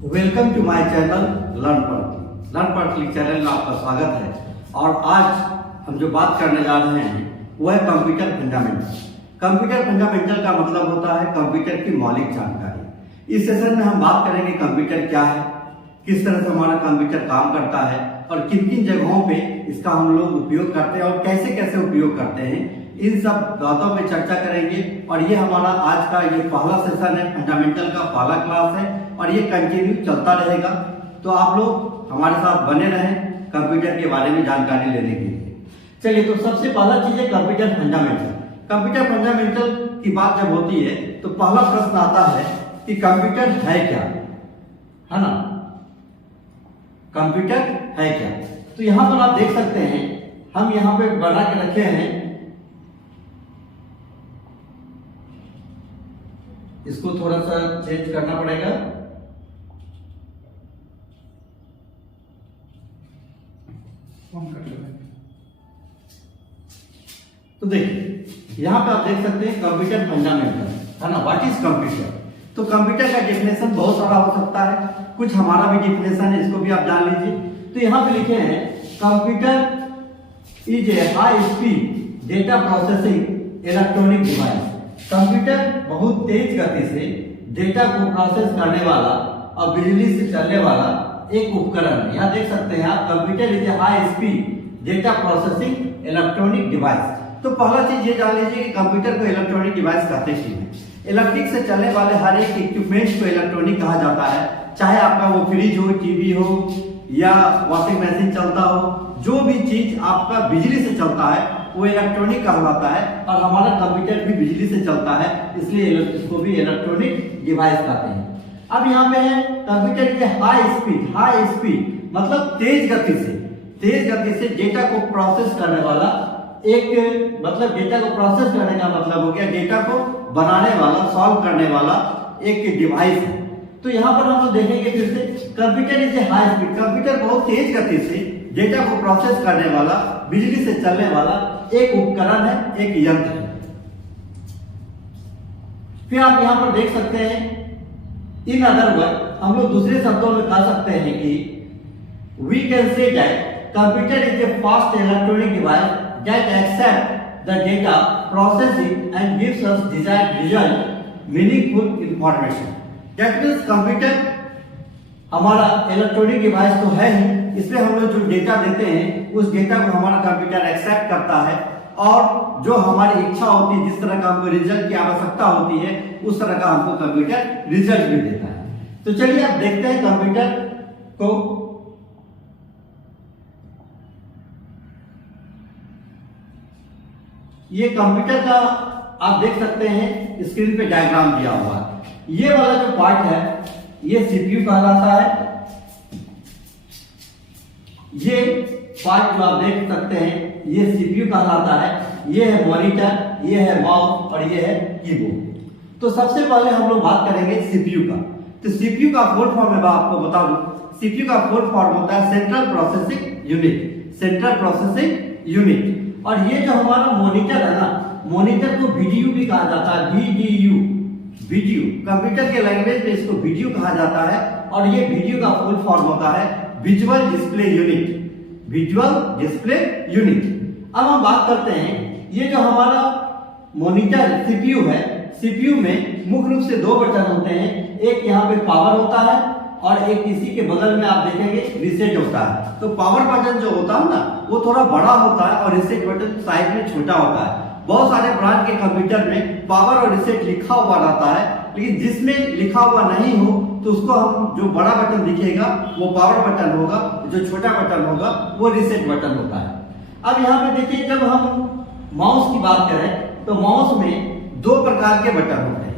Welcome to my channel learn पढ़ channel में आपका स्वागत है। और आज हम जो बात करने जा रहे हैं वह है कंप्यूटर फंडामेंटल। कंप्यूटर फंडामेंटल का मतलब होता है कंप्यूटर की मौलिक जानकारी। इस सेशन में हम बात करेंगे कंप्यूटर क्या है, किस तरह से हमारा कंप्यूटर काम करता है और किन किन जगहों पे इसका हम लोग उपयोग करते हैं और कैसे कैसे उपयोग करते हैं, इन सब बातों पे चर्चा करेंगे। और ये हमारा आज का ये पहला सेशन है, फंडामेंटल का पहला क्लास है और ये कंटिन्यू चलता रहेगा। तो आप लोग हमारे साथ बने रहें कंप्यूटर के बारे में जानकारी लेने के लिए। चलिए, तो सबसे पहला चीज है कंप्यूटर फंडामेंटल। कंप्यूटर फंडामेंटल की बात जब होती है तो पहला प्रश्न आता है कि कंप्यूटर है क्या, है ना। कंप्यूटर है क्या? तो यहां पर आप देख सकते हैं, हम यहां पे बना के रखे हैं, इसको थोड़ा सा चेंज करना पड़ेगा। तो देखिए यहां पे आप देख सकते हैं कंप्यूटर फंडामेंटल, है ना। What is computer? तो कंप्यूटर का डेफिनेशन बहुत सारा हो सकता है, कुछ हमारा भी डेफिनेशन है, इसको भी आप जान लीजिए। तो यहां पे लिखे हैं computer is A high speed data processing electronic device. Computer बहुत तेज गति से डेटा को प्रोसेस करने वाला और बिजली से चलने वाला एक उपकरण है। यहाँ देख सकते हैं आप, computer is A high speed data processing electronic device. तो पहला चीज ये जान लीजिए कि कंप्यूटर को इलेक्ट्रॉनिक डिवाइस कहते हैं। इलेक्ट्रिक से चलने वाले हर एक इक्विपमेंट को इलेक्ट्रॉनिक कहा जाता है, चाहे आपका वो फ्रिज हो, टीवी हो या वॉशिंग मशीन चलता हो, जो भी चीज आपका बिजली से चलता है वो इलेक्ट्रॉनिक कहलाता है। और हमारा कंप्यूटर भी बिजली से चलता है, इसलिए इसको भी इलेक्ट्रॉनिक डिवाइस कहते हैं। अब यहाँ पे है कंप्यूटर के हाई स्पीड मतलब तेज गति से डेटा को प्रोसेस करने वाला एक, मतलब डेटा को प्रोसेस करने का मतलब हो गया डेटा को बनाने वाला, सॉल्व करने वाला एक डिवाइस है। तो यहाँ पर हम लोग देखेंगे फिर से, computer is A high speed, computer बहुत तेज गति से डेटा को प्रोसेस करने वाला, बिजली से चलने वाला एक उपकरण है, एक यंत्र है। फिर आप यहां पर देख सकते हैं, इन अदर वर्ड हम लोग दूसरे शब्दों में कह सकते हैं कि we can say that computer is a fast electronic device that accept the data processing and gives us desired result, meaningful information. That means computer हमारा इलेक्ट्रॉनिक डिवाइस तो है ही, इसमें हम लोग जो डेटा देते हैं उस डेटा को हमारा कंप्यूटर एक्सेप्ट करता है और जो हमारी इच्छा होती है, जिस तरह का हमको रिजल्ट की आवश्यकता होती है, उस तरह का हमको कंप्यूटर रिजल्ट भी देता है। तो चलिए आप देखते हैं कंप्यूटर को। ये कंप्यूटर का आप देख सकते हैं, स्क्रीन पे डायग्राम दिया हुआ है। ये वाला जो पार्ट है ये सीपीयू कहलाता है। ये पार्ट जो आप देख सकते हैं ये सीपीयू कहलाता है। ये है मॉनिटर, ये है माउस और ये है कीबोर्ड। तो सबसे पहले हम लोग बात करेंगे सीपीयू का। तो सीपीयू का फुल फॉर्म मैं आपको बता दूं, सीपीयू का फुल फॉर्म होता है central processing unit, central processing unit. और ये जो हमारा मॉनिटर है ना, मॉनिटर को वीडीयू भी कहा जाता है, वीडीयू, वीडियो। कंप्यूटर के लैंग्वेज में इसको वीडियो कहा जाता है। और ये वीडियो का फुल फॉर्म होता है visual display unit, visual display unit. अब हम बात करते हैं, ये जो हमारा मॉनिटर सीपीयू है, सीपीयू में मुख्य रूप से दो बटन होते हैं, एक यहाँ पे पावर होता है और एक इसी के बगल में आप देखेंगे रीसेट होता है। तो पावर बटन जो होता है ना वो थोड़ा बड़ा होता है और रीसेट बटन साइज में छोटा होता है। बहुत सारे ब्रांड के कंप्यूटर में पावर और रीसेट लिखा हुआ रहता है, लेकिन जिसमें लिखा हुआ नहीं हो तो उसको हम, जो बड़ा बटन दिखेगा वो पावर बटन होगा, जो छोटा बटन होगा वो रीसेट बटन होता है। अब यहाँ पे देखिए, जब हम माउस की बात करें तो माउस में दो प्रकार के बटन होते हैं,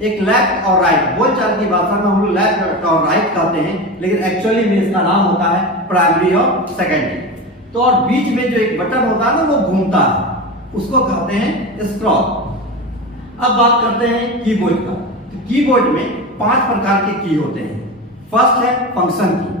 एक लेफ्ट और राइट। बोलचाल की भाषा में हम लोग लेफ्ट और राइट कहते हैं, लेकिन एक्चुअली में इसका नाम होता है प्राइमरी और सेकेंडरी। तो और बीच में जो एक बटन होता है ना वो घूमता है, उसको कहते हैं स्क्रॉल। अब बात करते हैं कीबोर्ड का। तो कीबोर्ड में 5 प्रकार के की होते हैं। फर्स्ट है फंक्शन की,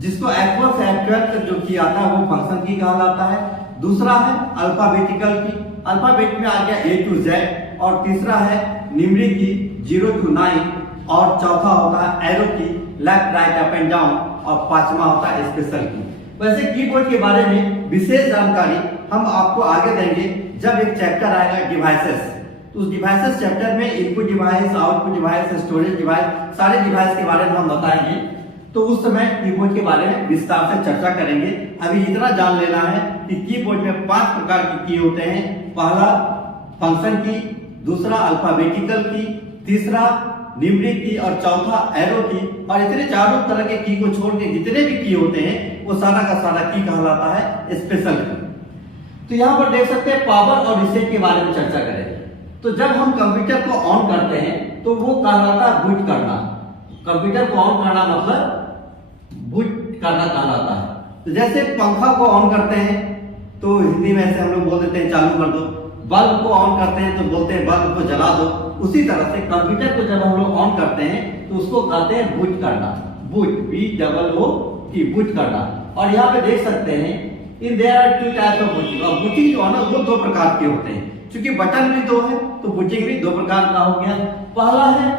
जिसको F1 से F12 तक जो की आता है वो फंक्शन की कहलाता है। दूसरा है अल्फाबेटिकल की, अल्फाबेट में आ गया A to Z। और तीसरा है न्यूमेरिक की 0 to 9 और चौथा होता है एरो की left right up and down, और पांचवा होता है स्पेशल की। वैसे कीबोर्ड के बारे में विशेष जानकारी हम आपको आगे देंगे जब एक चैप्टर आएगा डिवाइसेस। तो उस डिवाइसेस चैप्टर में input device, output device, storage device, सारे डिवाइस के बारे में हम बताएंगे। तो उस समय कीबोर्ड के बारे में विस्तार से चर्चा करेंगे। अभी इतना जान लेना है कि कीबोर्ड में 5 प्रकार की की होते हैं। पहला फंक्शन की, दूसरा अल्फाबेटिकल की, तीसरा न्यूमेरिक की, और चौथा एरो की। और इतने चारों तरह के की को छोड़ के जितने भी की होते हैं वो सारा का सारा की कहलाता है स्पेशल की। तो यहाँ पर देख सकते हैं पावर और रीसेट के बारे में चर्चा करेंगे। तो जब हम कंप्यूटर को ऑन करते हैं तो वो कहलाता है बूट करना। कंप्यूटर को ऑन करना मतलब बूट करना कहलाता है। तो जैसे पंखा को ऑन करते हैं तो हिंदी में ऐसे हम लोग बोल देते हैं चालू कर दो, बल्ब को ऑन करते हैं तो बोलते हैं बल्ब को जला दो। उसी तरह से कंप्यूटर को जब हम लोग ऑन करते हैं तो उसको कहते हैं बूट करना, बूट, BOOT, बूट करना। और यहाँ पे देख सकते हैं in there are 2 types of booting. और बूटिंग जो है ना वो 2 प्रकार के होते हैं। क्योंकि बटन भी 2 है तो बूटिंग भी 2 प्रकार का हो गया। पहला है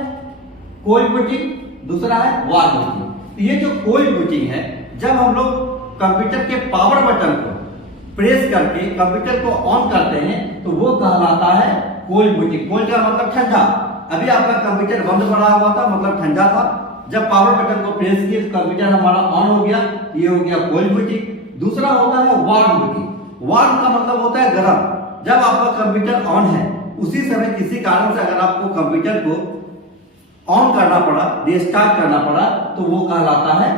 कोल्ड बूटिंग, दूसरा है वार्म बूटिंग। ये जो कोल्ड बूटिंग है, जब हम लोग कंप्यूटर के पावर बटन को प्रेस करके कंप्यूटर को ऑन करते हैं तो वो कहलाता है कोल्ड बूटिंग। कोल्ड का मतलब ठंडा। अभी आपका कंप्यूटर बंद पड़ा हुआ था मतलब ठंडा था। जब पावर बटन को प्रेस किए तो कंप्यूटर हमारा ऑन हो गया, ये हो गया कोल्ड बूटिंग। दूसरा होता है वार्म बूटिंग। वार्म का मतलब होता है गर्म। जब आपका कंप्यूटर ऑन है उसी समय किसी कारण से अगर आपको कंप्यूटर को ऑन करना पड़ा, रीस्टार्ट करना पड़ा, तो वो कहलाता है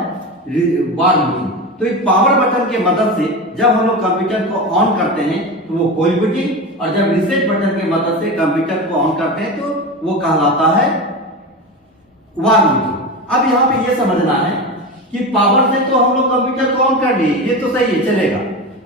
वार्म बूटिंग। तो एक पावर बटन के मदद से जब हम लोग कंप्यूटर को ऑन करते हैं तो वो कोल्ड बूटिंग, और जब रीसेट बटन के मदद से कंप्यूटर को ऑन करते हैं तो वो कहलाता है वार्म बूटिंग। अब यहाँ पे ये समझना है कि पावर से तो हम लोग कंप्यूटर को ऑन कर लिए, ये तो सही है, चलेगा,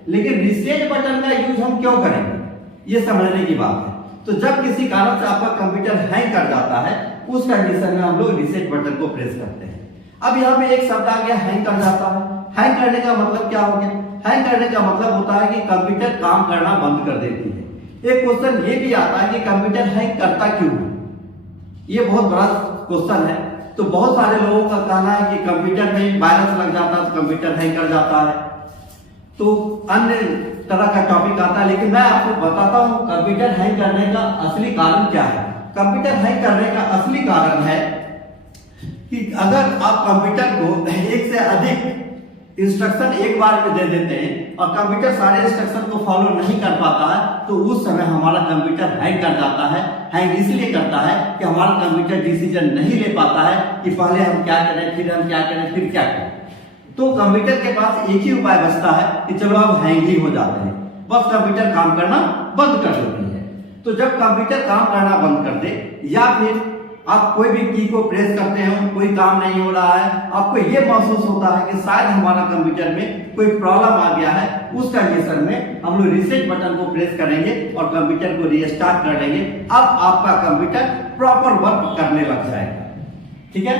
लेकिन रीसेट बटन का यूज हम क्यों करेंगे, ये समझने की बात है। तो जब किसी कारण से आपका कंप्यूटर हैंग कर जाता है उस कंडीशन में हम लोग रीसेट बटन को प्रेस करते हैं। अब यहाँ पे एक शब्द आ गया हैंग कर जाता है। हैंग करने का मतलब क्या हो गया? हैंग करने का मतलब होता है कि कंप्यूटर काम करना बंद कर देती है। एक क्वेश्चन ये भी आता है कि कंप्यूटर हैंग करता क्यों है? ये बहुत बड़ा क्वेश्चन है। तो बहुत सारे लोगों का कहना है कि कंप्यूटर में वायरस लग जाता है तो कंप्यूटर हैंग कर जाता है। तो अन्य तरह का टॉपिक आता है, लेकिन मैं आपको बताता हूं कंप्यूटर हैंग करने का असली कारण क्या है। कंप्यूटर हैंग करने का असली कारण है कि अगर आप कंप्यूटर को एक से अधिक इंस्ट्रक्शन एक बार में दे देते हैं और कंप्यूटर सारे इंस्ट्रक्शन को फॉलो नहीं कर पाता है तो उस समय हमारा कंप्यूटर हैंग कर जाता है। हैंग इसलिए करता है कि हमारा कंप्यूटर डिसीजन नहीं ले पाता है कि पहले हम क्या करें, फिर हम क्या करें, फिर क्या करें। तो कंप्यूटर के पास एक ही उपाय बचता है कि चलो अब हैंग ही हो जाते हैं, बस कंप्यूटर काम करना बंद कर देती है। तो जब कंप्यूटर काम करना बंद कर दे या फिर आप कोई भी की को प्रेस करते हो, कोई काम नहीं हो रहा है, आपको ये महसूस होता है कि शायद हमारा कंप्यूटर में कोई प्रॉब्लम आ गया है, उस कंडीशन में हम लोग रीसेट बटन को प्रेस करेंगे और कंप्यूटर को रीस्टार्ट कर लेंगे। अब आपका कंप्यूटर प्रॉपर वर्क करने लग जाएगा। ठीक है।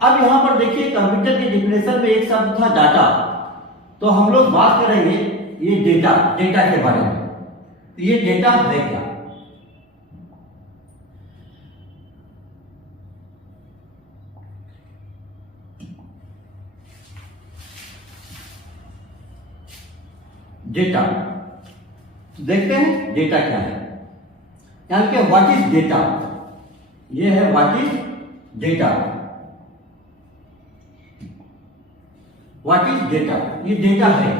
अब यहाँ पर देखिए कंप्यूटर के डिफिनेशन में एक शब्द था डाटा। तो हम लोग बात करेंगे ये डेटा के बारे में। ये डेटा है क्या? डेटा, तो देखते हैं डेटा क्या है। यानी कि व्हाट इज डेटा, ये है what is data. What is data, ये डेटा है।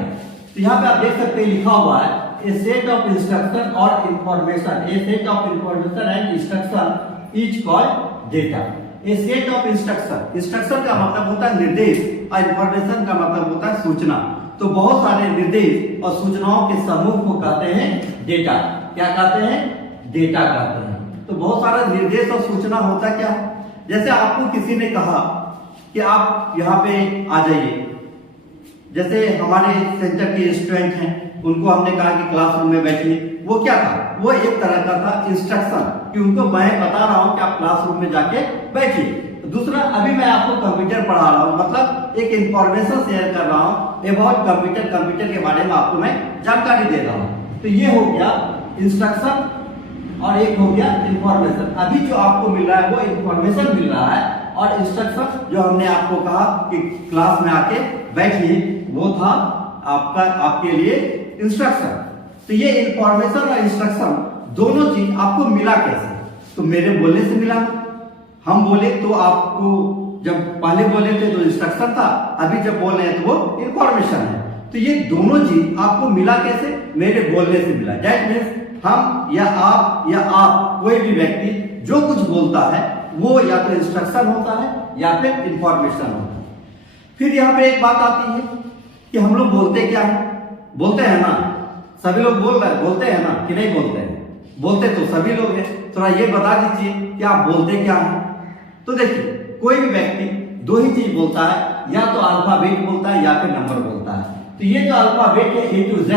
तो यहाँ पे आप देख सकते हैं लिखा हुआ है ए सेट ऑफ इंस्ट्रक्शन और information, A set of information and instruction is called data. A set of instruction, instruction का मतलब होता है निर्देश और इंफॉर्मेशन का मतलब होता है सूचना। तो बहुत सारे निर्देश और सूचनाओं के समूह को कहते हैं डेटा। क्या कहते हैं? डेटा कहते हैं। तो बहुत सारा निर्देश और सूचना होता क्या है? जैसे आपको किसी ने कहा कि आप यहाँ पे आ जाइए, जैसे हमारे सेंटर के स्टूडेंट हैं, उनको हमने कहा कि क्लासरूम में बैठिए। वो क्या था? वो एक तरह का था इंस्ट्रक्शन कि उनको मैं बता रहा हूँ कि आप क्लासरूम में जाके बैठिए। दूसरा, अभी मैं आपको कंप्यूटर पढ़ा रहा हूँ, मतलब एक इंफॉर्मेशन शेयर कर रहा हूँ अबाउट कंप्यूटर के बारे में आपको मैं जानकारी दे रहा हूँ। तो ये हो गया इंस्ट्रक्शन और एक हो गया इंफॉर्मेशन। अभी जो आपको मिल रहा है वो इंफॉर्मेशन मिल रहा है और इंस्ट्रक्शन जो हमने आपको कहा कि क्लास में आके बैठिए, वो था आपका आपके लिए इंस्ट्रक्शन। तो ये इंफॉर्मेशन और इंस्ट्रक्शन दोनों चीज आपको मिला कैसे? तो मेरे बोलने से मिला। हम बोले तो आपको, जब पहले बोले थे तो इंस्ट्रक्शन था, अभी जब बोल रहे हैं तो वो इंफॉर्मेशन है। तो ये दोनों चीज आपको मिला कैसे? मेरे बोलने से मिला। दैट मीन्स हम या आप कोई भी व्यक्ति जो कुछ बोलता है वो या तो इंस्ट्रक्शन होता है या फिर इंफॉर्मेशन होता है। फिर यहाँ पे एक बात आती है कि हम लोग बोलते क्या है? बोलते हैं ना, सभी लोग बोलते हैं ना कि नहीं बोलते हैं? बोलते तो सभी लोग हैं। थोड़ा ये बता दीजिए कि आप बोलते क्या है? तो देखिए, कोई भी व्यक्ति दो ही चीज बोलता है, या तो अल्फाबेट बोलता है या फिर नंबर बोलता है। तो ये जो अल्फाबेट है A to Z,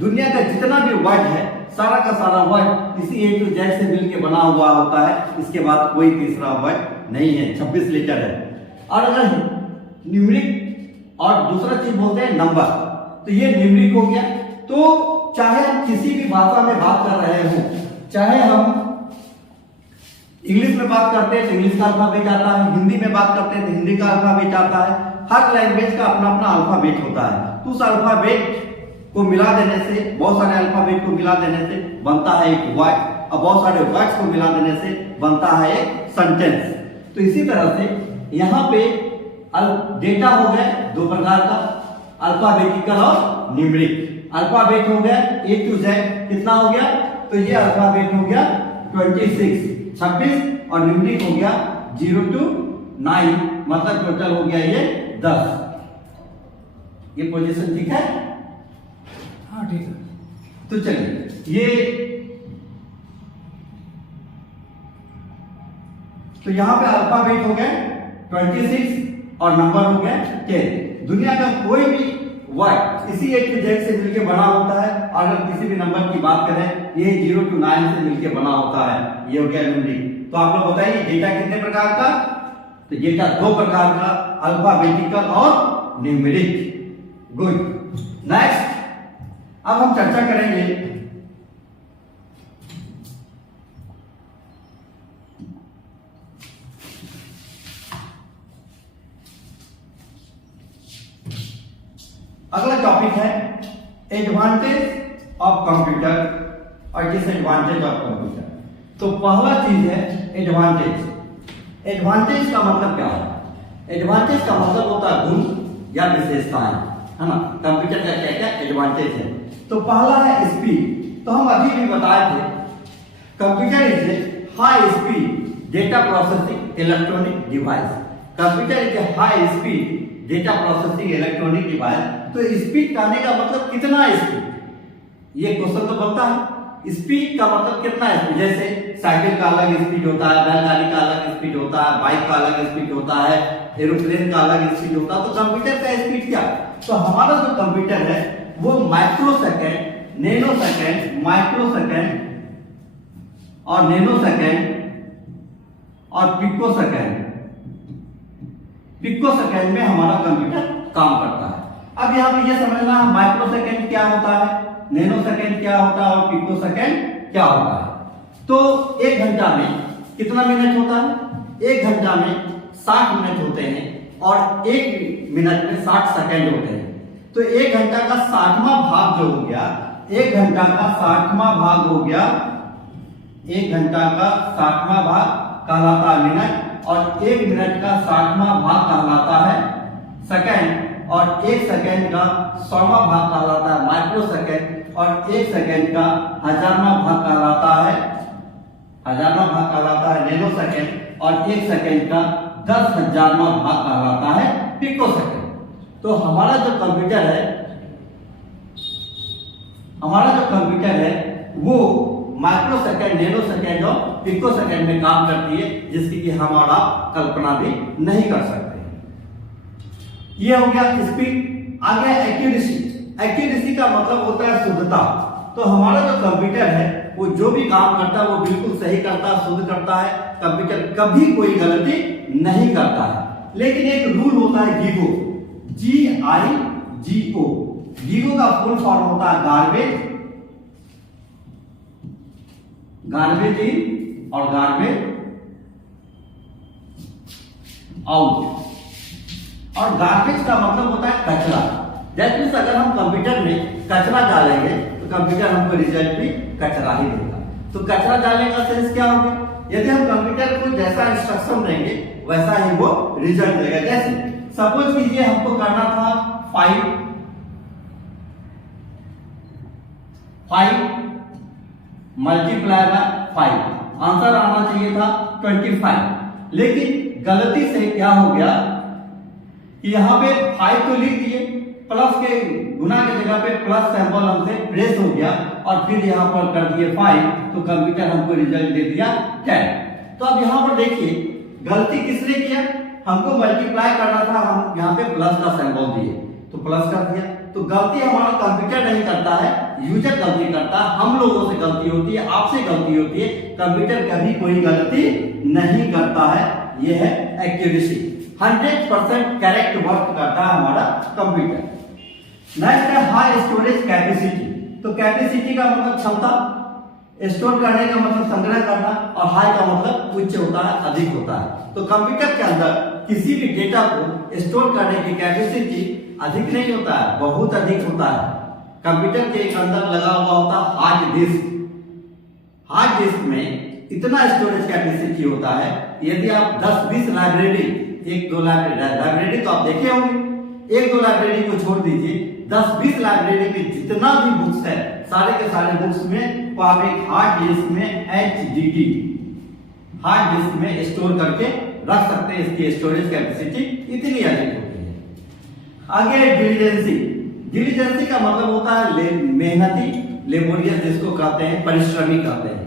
दुनिया का जितना भी वर्ड है सारा का सारा वर्ड इसी A to Z से मिलकर बना हुआ होता है। इसके बाद कोई तीसरा वर्ड नहीं है। 26 लेटर है। और अगर न्यूमेरिक और दूसरा चीज बोलते हैं नंबर, तो ये न्यूमेरिक हो गया। तो चाहे हम किसी भी भाषा में बात कर रहे हो, चाहे हम इंग्लिश में बात करते हैं तो इंग्लिश का अल्फाबेट आता है, हिंदी में बात करते हैं तो हिंदी का अल्फाबेट आता है। हर लैंग्वेज का अपना अपना अल्फाबेट होता है। तो उस अल्फाबेट को मिला देने से, बहुत सारे अल्फाबेट को मिला देने से बनता है एक वर्ड, और बहुत सारे वर्ड्स को मिला देने से बनता है एक सेंटेंस। तो इसी तरह से यहाँ पे डेटा हो गए दो प्रकार का, अल्फाबेटिकल और न्यूमेरिक। अल्फाबेट हो गया A to Z, कितना हो गया? तो ये अल्फाबेट हो गया 26, और न्यूमेरिक हो गया 0 to 9, मतलब टोटल हो गया ये 10। ये पोजीशन ठीक है? हाँ ठीक है। तो चलिए ये, तो यहां पे अल्फाबेट हो गए 26 और नंबर हो गए 10। दुनिया का कोई भी वर्ड इसी A to Z से मिलकर बना होता है। अगर किसी भी नंबर की बात करें, ये 0 to 9 से मिलकर बना होता है। ये हो गया न्यूमेरिक। तो आप लोग बताइए डेटा कितने प्रकार का? तो डेटा दो प्रकार का, अल्फाबेटिकल और न्यूमेरिक। गुड। नेक्स्ट, अब हम चर्चा करेंगे अगला टॉपिक है एडवांटेज ऑफ कंप्यूटर और डिसएडवांटेज ऑफ कंप्यूटर। तो पहला चीज है एडवांटेज। एडवांटेज का मतलब क्या है? एडवांटेज का मतलब होता है गुण या विशेषताएं, है ना। कंप्यूटर का क्या क्या एडवांटेज है? तो पहला है स्पीड। तो हम अभी भी बताए थे, computer is A high speed data processing electronic device. Computer is A high speed data processing electronic device. तो स्पीड कहने का मतलब कितना स्पीड, ये क्वेश्चन तो बनता है। स्पीड का मतलब कितना स्पीड? जैसे साइकिल का अलग स्पीड होता है, बैलगाड़ी का अलग स्पीड होता है, बाइक का अलग स्पीड होता है, एरोप्लेन का अलग स्पीड होता है। तो कंप्यूटर का स्पीड क्या? तो हमारा जो कंप्यूटर है वो micro second, nano second, micro second और नैनो सेकेंड और पिको सेकेंड, पिको सेकेंड में हमारा कंप्यूटर काम करता है। अब यहाँ पे ये समझना है माइक्रो सेकेंड क्या होता है, नैनो सेकेंड क्या होता है और पिको सेकेंड क्या होता है। तो एक घंटा में कितना मिनट होता है? एक घंटा में 60 मिनट होते हैं और एक मिनट में 60 सेकेंड होते हैं। तो एक घंटा का 60वां भाग जो हो गया, एक घंटा का 60वां भाग हो गया, एक घंटा का 60वां भाग कहलाता है मिनट, और एक मिनट का 60वां भाग कहलाता है सेकेंड, और एक सेकेंड का 100वां भाग कहलाता है माइक्रो सेकेंड, और एक सेकेंड का 1000वां भाग कहलाता है, 1000वां भाग कहलाता है नैनो सेकेंड, और एक सेकेंड का 10,000वां भाग कहलाता है पिको सेकेंड। तो हमारा जो कंप्यूटर है वो माइक्रो सेकेंड, नैनो सेकेंड और पिको सेकेंड में काम करती है, जिसकी कि हमारा कल्पना भी नहीं कर सकते। ये हो गया स्पीड। आ गया एक्यूरेसी। एक्यूरेसी का मतलब होता है शुद्धता। तो हमारा जो कंप्यूटर है वो जो भी काम करता है वो बिल्कुल सही करता है, शुद्ध करता है। कंप्यूटर कभी कोई गलती नहीं करता है। लेकिन एक रूल होता है गीगो, GIGO। गीगो का फुल फॉर्म होता है गार्बेज, गार्बेज इन और गार्बेज आउट। और गार्बेज का मतलब होता है कचरा। दैट मीन्स अगर हम कंप्यूटर में कचरा डालेंगे तो कंप्यूटर हमको रिजल्ट भी कचरा ही देगा। तो कचरा डालने का सेंस क्या होगा? यदि हम कंप्यूटर को जैसा इंस्ट्रक्शन देंगे वैसा ही वो रिजल्ट देगा। जैसे सपोज कीजिए हमको करना था 5 मल्टीप्लाई बाय 5, आंसर आना चाहिए था 25, लेकिन गलती से क्या हो गया कि यहाँ पे 5 तो लिख दिए, प्लस के गुना के जगह पे प्लस सिंबल हमसे प्रेस हो गया और फिर यहाँ पर कर दिए 5, तो कंप्यूटर हमको रिजल्ट दे दिया 10। तो अब यहाँ पर देखिए गलती किसने किया? हमको मल्टीप्लाई करना था, हम यहाँ पे प्लस का सिंबल दिए तो प्लस कर दिया। तो गलती हमारा कंप्यूटर नहीं करता है, यूजर गलती करता है, हम लोगों से गलती होती है, आपसे गलती होती है। कंप्यूटर कभी कोई गलती नहीं करता है। यह है एक्यूरेसी, 100% करेक्ट वर्क करता है हमारा कंप्यूटर। नेक्स्ट है हाई स्टोरेज कैपेसिटी। तो कैपेसिटी का मतलब क्षमता, स्टोर करने का मतलब संग्रह करना, और हाई का मतलब उच्च होता है, अधिक होता है। तो कंप्यूटर के अंदर किसी भी डेटा को स्टोर करने की कैपेसिटी अधिक नहीं होता है, बहुत अधिक होता है। कंप्यूटर के अंदर लगा हुआ होता है हार्ड डिस्क। हार्ड डिस्क में इतना स्टोरेज कैपेसिटी होता है, यदि आप 10-20 लाइब्रेरी, 1-2 लाइब्रेरी तो आप देखे होंगे, 1-2 लाइब्रेरी को छोड़ दीजिए, 10-20 लाइब्रेरी में जितना भी बुक्स है सारे के सारे बुक्स में वो आप एक हार्ड डिस्क में HDD हार्ड डिस्क में स्टोर करके रख सकते हैं। इसकी स्टोरेज कैपेसिटी इतनी अधिक होती है। आगे डिलीजेंसी। डिलीजेंसी का मतलब होता है मेहनती, लेबोरियस जिसको कहते हैं, परिश्रमी कहते हैं।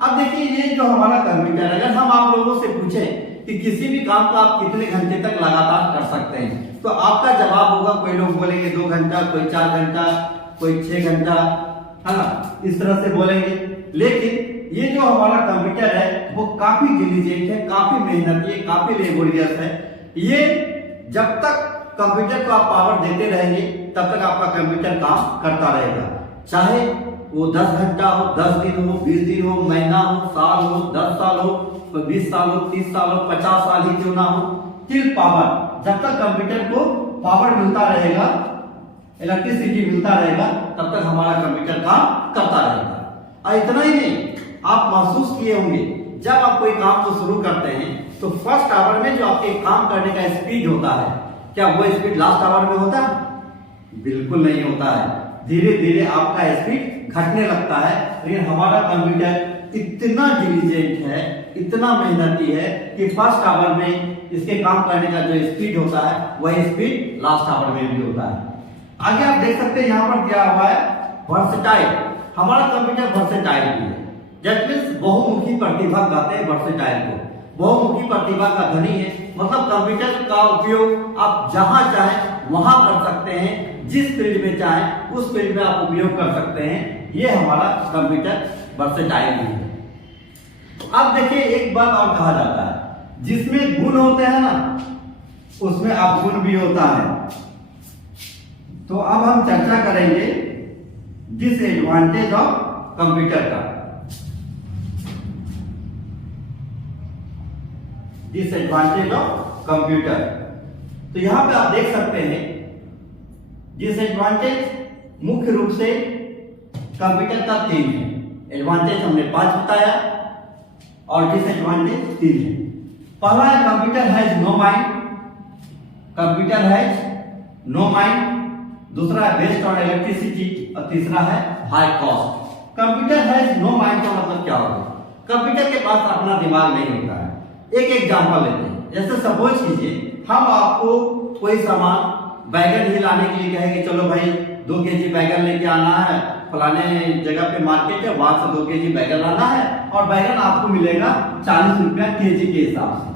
अब देखिए ये जो हमारा कंप्यूटर, अगर हम आप लोगों से पूछें कि किसी भी काम को आप कितने घंटे तक लगातार कर सकते हैं, तो आपका जवाब होगा, कोई लोग बोलेंगे 2 घंटा, कोई 4 घंटा, कोई 6 घंटा, है ना, इस तरह से बोलेंगे। लेकिन ये जो हमारा कंप्यूटर है वो काफी डिलीजेंट है, काफी मेहनती है, काफी लेबोरियस है। ये जब तक कंप्यूटर को आप पावर देते रहेंगे तब तक आपका कंप्यूटर काम करता रहेगा, चाहे वो 10 घंटा हो, 10 दिन हो, 20 दिन हो, महीना हो, साल हो, 10 साल हो, 20 साल हो, 30 साल हो, 50 साल ही क्यों ना हो, टिल पावर, जब तक कंप्यूटर को पावर मिलता रहेगा, इलेक्ट्रिसिटी मिलता रहेगा, तब तक हमारा कंप्यूटर काम करता रहेगा। और इतना ही नहीं, आप महसूस किए होंगे जब आप कोई काम को शुरू करते हैं तो फर्स्ट आवर में जो आपके काम करने का स्पीड होता है, क्या वो स्पीड लास्ट आवर में होता है? बिल्कुल नहीं होता है। धीरे धीरे आपका स्पीड घटने लगता है। लेकिन हमारा कंप्यूटर इतना डिलीजेंट है, इतना मेहनती है कि फर्स्ट आवर में इसके काम करने का जो स्पीड होता है वही स्पीड लास्ट आवर में भी होता है। आगे आप देख सकते हैं यहाँ पर दिया हुआ है वर्सेटाइल। हमारा कंप्यूटर वर्सेटाइल भी है, दैट मींस बहुमुखी प्रतिभा कहते हैं वर्सेटाइल को। बहुमुखी प्रतिभा का धनी है, मतलब कंप्यूटर का उपयोग आप जहां चाहे वहां कर सकते हैं, जिस फील्ड में चाहे उस फील्ड में आप उपयोग कर सकते हैं। ये हमारा कंप्यूटर वर्सेटाइल भी है। अब देखिए एक बात और कहा जाता है, जिसमें गुण होते हैं ना उसमें अवगुण भी होता है। तो अब हम चर्चा करेंगे डिसएडवांटेज ऑफ कंप्यूटर का। डिसएडवांटेज ऑफ कंप्यूटर, तो यहां पे आप देख सकते हैं डिसएडवांटेज मुख्य रूप से कंप्यूटर का 3 है। एडवांटेज हमने 5 बताया और डिसएडवांटेज 3 है। पहला है computer has no mind, computer has no mind. दूसरा है बेस्ड ऑन इलेक्ट्रिसिटी और तीसरा है high cost. Computer has no mind का मतलब क्या होगा? कंप्यूटर के पास अपना दिमाग नहीं होता है। एक एग्जांपल लेते हैं, जैसे सपोज कीजिए हम आपको कोई सामान बैगन ही लाने के लिए कहेंगे, चलो भाई 2 केजी बैगन लेके आना है, फलाने जगह पे मार्केट है, वहां से 2 केजी बैगन लाना है और बैगन आपको मिलेगा 40 रुपया केजी के हिसाब से।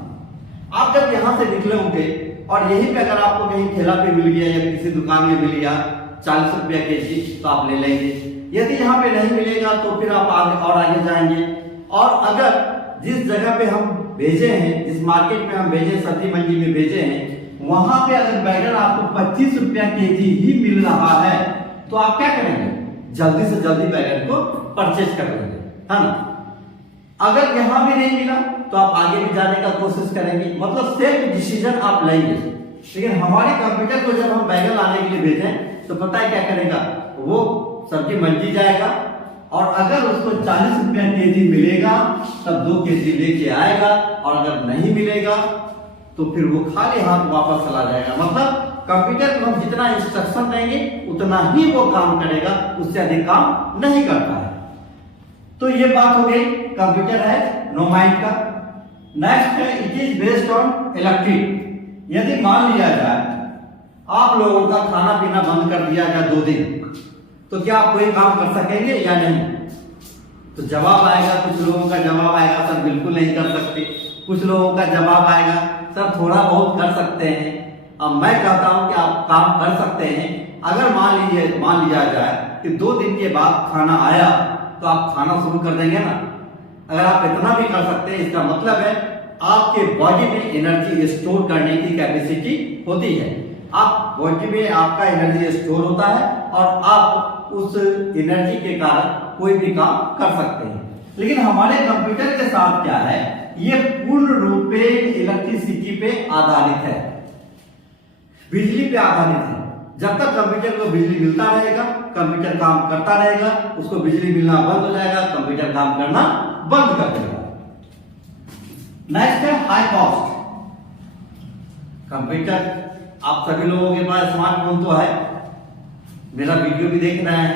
आप जब यहाँ से निकले होंगे और यहीं पे अगर आपको कहीं ठेला पे मिल गया या किसी दुकान में मिल गया 40 रुपया केजी, तो आप ले लेंगे। यदि यहाँ पे नहीं मिलेगा तो फिर आप आगे जाएंगे। और अगर जिस जगह पे हम भेजे हैं, जिस मार्केट में हम भेजे, सब्जी मंडी में भेजे हैं, वहां पे अगर बैगन आपको 25 रुपया केजी ही मिल रहा है तो आप क्या करेंगे? जल्दी से जल्दी बैगन को परचेज कर लेंगे, है ना। अगर यहां भी नहीं मिला तो आप आगे भी जाने का कोशिश करेंगे, मतलब सेल्फ डिसीजन आप लेंगे। लेकिन हमारे कंप्यूटर को जब हम बैगन लाने के लिए भेजें तो पता है क्या करेगा, वो सब्जी मंडी जाएगा और अगर उसको 40 रुपया केजी मिलेगा तब 2 केजी लेके आएगा, और अगर नहीं मिलेगा तो फिर वो खाली हाथ वापस चला जाएगा। मतलब कंप्यूटर को हम जितना इंस्ट्रक्शन देंगे उतना ही वो काम करेगा, उससे अधिक काम नहीं करता है। तो ये बात हो गई कंप्यूटर है नो माइंड का। नेक्स्ट है it is based on electric. यदि मान लिया जाए आप लोगों का खाना पीना बंद कर दिया जाए 2 दिन, तो क्या आप कोई काम कर सकेंगे या नहीं? तो जवाब आएगा, कुछ लोगों का जवाब आएगा सर बिल्कुल नहीं कर सकते, कुछ लोगों का जवाब आएगा सर थोड़ा बहुत कर सकते हैं। अब मैं कहता हूं कि आप काम कर सकते हैं। अगर मान लिया जाए कि 2 दिन के बाद खाना आया तो आप खाना शुरू कर देंगे ना। अगर आप इतना भी कर सकते हैं, इसका मतलब है आपके बॉडी में एनर्जी स्टोर करने की कैपेसिटी होती है। आप बॉडी में आपका एनर्जी स्टोर होता है और आप उस एनर्जी के कारण कोई भी काम कर सकते हैं। लेकिन हमारे कंप्यूटर के साथ क्या है, ये पूर्ण रूप से इलेक्ट्रिसिटी पे आधारित है, बिजली पे आधारित है। जब तक कंप्यूटर को बिजली मिलता रहेगा कंप्यूटर काम करता रहेगा, उसको बिजली मिलना बंद हो जाएगा कंप्यूटर काम करना बंद कर देगा। नेक्स्ट है हाई कॉस्ट। कंप्यूटर, आप सभी लोगों के पास स्मार्टफोन तो है, मेरा वीडियो भी देख रहे हैं,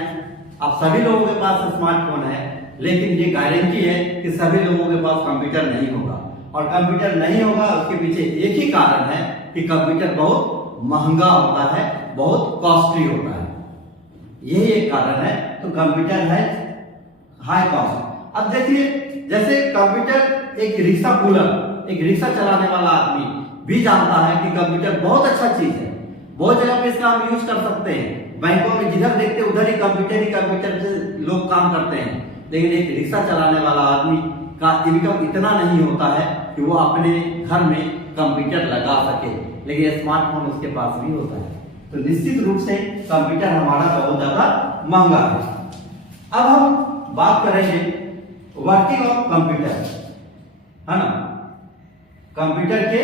आप सभी लोगों के पास स्मार्टफोन है, लेकिन ये गारंटी है कि सभी लोगों के पास कंप्यूटर नहीं होगा। और कंप्यूटर नहीं होगा उसके पीछे एक ही कारण है कि कंप्यूटर बहुत महंगा होता है, बहुत कॉस्टली होता है, यही एक कारण है। तो कंप्यूटर है हाई कॉस्ट। अब देखिए जैसे कंप्यूटर एक रिक्शा पुलर, एक रिक्शा चलाने वाला आदमी भी जानता है कि कंप्यूटर बहुत अच्छा चीज है, बहुत जगह पे इसका हम यूज कर सकते हैं। बैंकों में जिधर देखते उधर ही कंप्यूटर से लोग काम करते हैं। लेकिन एक रिक्शा चलाने वाला आदमी का इनकम इतना नहीं होता है कि वो अपने घर में कंप्यूटर लगा सके, लेकिन स्मार्टफोन उसके पास भी होता है। तो निश्चित रूप से कंप्यूटर हमारा बहुत ज्यादा महंगा है। अब हम बात करेंगे वर्किंग ऑफ कंप्यूटर, है ना। कंप्यूटर के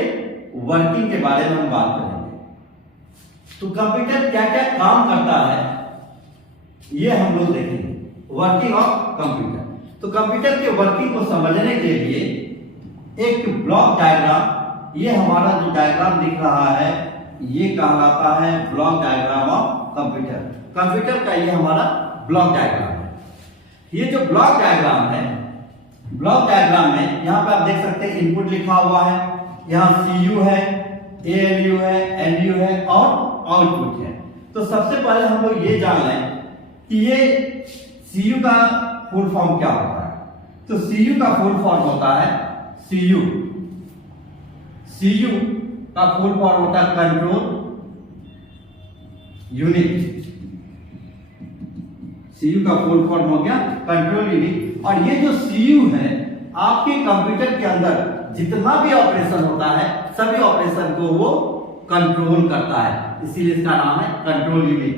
वर्किंग के बारे में हम बात करेंगे। तो कंप्यूटर क्या क्या काम करता है ये हम लोग देखेंगे, वर्किंग ऑफ कंप्यूटर। तो कंप्यूटर के वर्किंग को समझने के लिए एक ब्लॉक डायग्राम, ये हमारा जो डायग्राम दिख रहा है ये कहलाता है block diagram of computer. Computer का ये हमारा ब्लॉक डायग्राम है। ये जो ब्लॉक डायग्राम है, ब्लॉक डायग्राम में यहाँ पे आप देख सकते हैं इनपुट लिखा हुआ है, यहाँ सीयू है, एएलयू है, एलयू है और आउटपुट है। तो सबसे पहले हम लोग ये जान लें कि ये सीयू का फुल फॉर्म क्या होता है। तो सीयू का फुल फॉर्म होता है सीयू। सीयू का फुल फॉर्म होता है कंट्रोल यूनिट। सीयू का फुल फॉर्म हो गया कंट्रोल यूनिट। और ये जो सीयू है आपके कंप्यूटर के अंदर जितना भी ऑपरेशन होता है सभी ऑपरेशन को वो कंट्रोल करता है, इसीलिए इसका नाम है कंट्रोल यूनिट।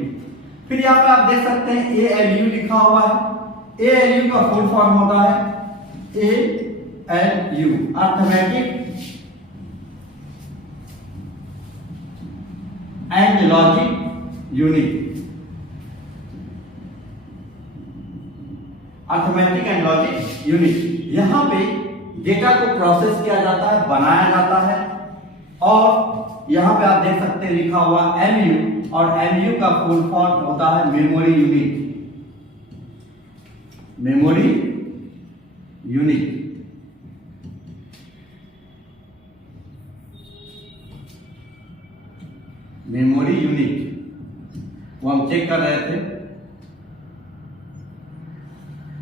फिर यहाँ पे आप देख सकते हैं एएलयू लिखा हुआ है। एएलयू का फुल फॉर्म होता है ALU, arithmetic and logic unit. Arithmetic and logic unit, यहां पे डेटा को प्रोसेस किया जाता है, बनाया जाता है। और यहां पे आप देख सकते हैं लिखा हुआ एमयू, और एमयू का फुल फॉर्म होता है memory unit. Memory unit. Memory unit वो हम चेक कर रहे थे।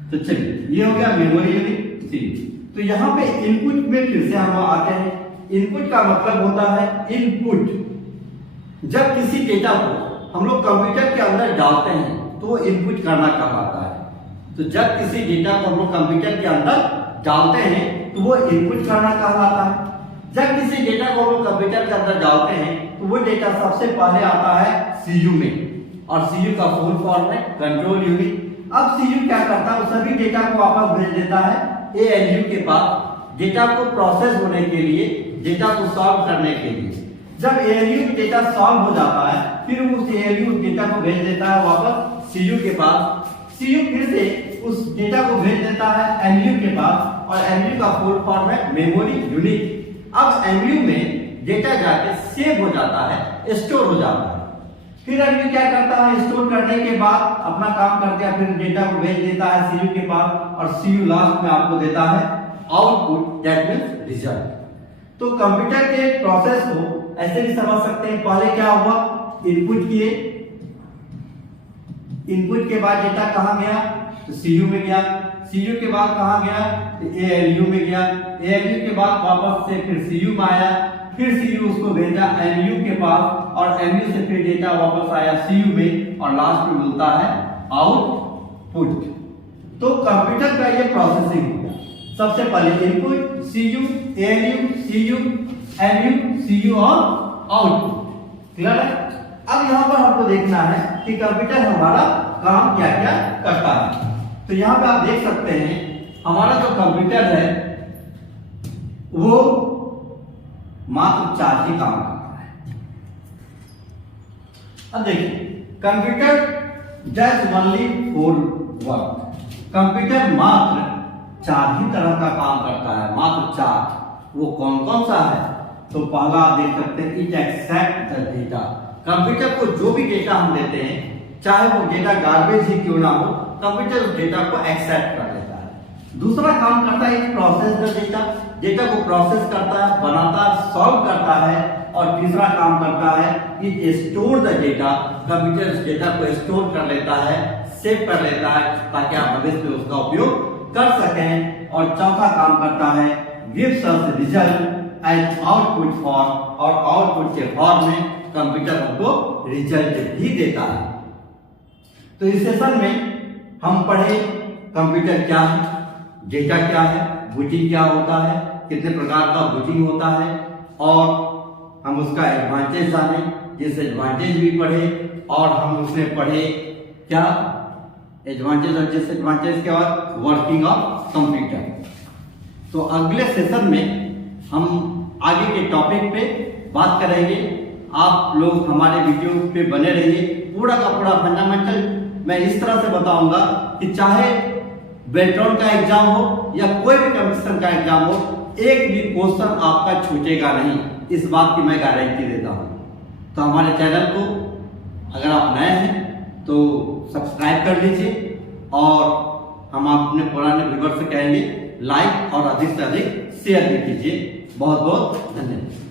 तो चलिए ये हो गया मेमोरी यूनिट सी। तो यहां पे इनपुट में फिर से हम आते हैं। इनपुट का मतलब होता है इनपुट। जब किसी डेटा को हम लोग कंप्यूटर के अंदर डालते हैं तो वो इनपुट करना कहलाता है। तो जब किसी डेटा को हम लोग कंप्यूटर के अंदर डालते हैं तो वो इनपुट करना कहलाता है। जब किसी डेटा को हम लोग कंप्यूटर के अंदर डालते हैं तो वो डेटा सबसे पहले आता है सीयू में, और सीयू का फुल फॉर्म है कंट्रोल यूनिट। अब सीयू क्या करता है, वो सभी डेटा को वापस भेज देता है एएलयू के पास। डेटा को प्रोसेस होने के लिए, डेटा को सॉल्व करने के लिए। जब ALU में डेटा सॉल्व हो जाता है, फिर उस ALU डेटा को भेज देता है वापस CU के पास। CU फिर से उस डेटा को भेज देता है MU के पास, और MU का फुल फॉर्म है मेमोरी यूनिट। अब MU में डेटा जाके सेव हो जाता है, स्टोर हो जाता है। फिर MU क्या करता है, स्टोर करने के बाद अपना काम करके फिर डेटा को भेज देता है CU के पास, और CU लास्ट में आपको देता है आउटपुट, दैट मींस रिजल्ट। तो कंप्यूटर के प्रोसेस को ऐसे भी समझ सकते हैं। पहले क्या हुआ, इनपुट किए, इनपुट के बाद डेटा कहां गया, तो CU में गया। CU के बाद कहां गया, तो ALU में गया। ALU के बाद वापस से फिर CU में आया, फिर CU उसको भेजा MU के पास, और MU से फिर डेटा वापस आया CU में, और लास्ट में मिलता है आउटपुट। तो कंप्यूटर का ये प्रोसेसिंग हो गया। सबसे पहले input CU, ALU, CU, MU, CU और आउटपुट। क्लियर है? अब यहाँ पर हमको देखना है कि कंप्यूटर हमारा काम क्या क्या करता है। तो यहाँ पे आप देख सकते हैं हमारा जो कंप्यूटर है वो मात्र 4 ही काम करता है। अब देखिए, computer does only 4 work. Computer मात्र 4 ही तरह का काम करता है, मात्र 4। वो कौन कौन सा है, तो पहला आप देख सकते हैं, it accept the data. Computer को जो भी डेटा हम देते हैं, चाहे वो डेटा गार्बेज ही क्यों ना हो, कंप्यूटर उस डेटा को एक्सेप्ट कर लेता है। दूसरा काम करता है प्रोसेस द डेटा, डेटा को प्रोसेस करता है, बनाता है, सॉल्व करता है। और तीसरा काम करता है it store the data, computer उस डेटा को स्टोर कर लेता है, सेव कर लेता है, ताकि आप भविष्य में उसका उपयोग कर सकें। और चौथा काम करता है gives us result and output form, और आउटपुट के फॉर्म में कंप्यूटर हमको रिजल्ट भी देता है। तो इस सेशन में हम पढ़े कंप्यूटर क्या है, डेटा क्या है, बूटिंग क्या होता है, कितने प्रकार का बूटिंग होता है, और हम उसका एडवांटेज जाने, डिसएडवांटेज भी पढ़े, और हम उसमें पढ़े क्या एडवांटेज और डिसएडवांटेज के बाद वर्किंग ऑफ कंप्यूटर। तो अगले सेशन में हम आगे के टॉपिक पे बात करेंगे। आप लोग हमारे वीडियो पे बने रहिए। पूरा का पूरा फंडामेंटल मैं इस तरह से बताऊंगा कि चाहे बेल्ट्रॉन का एग्जाम हो या कोई भी कंपटीशन का एग्जाम हो, एक भी क्वेश्चन आपका छूटेगा नहीं, इस बात की मैं गारंटी देता हूं। तो हमारे चैनल को अगर आप नए हैं तो सब्सक्राइब कर लीजिए, और हम अपने पुराने व्यूअर से कहेंगे लाइक और अधिक से अधिक शेयर भी कीजिए। बहुत बहुत धन्यवाद।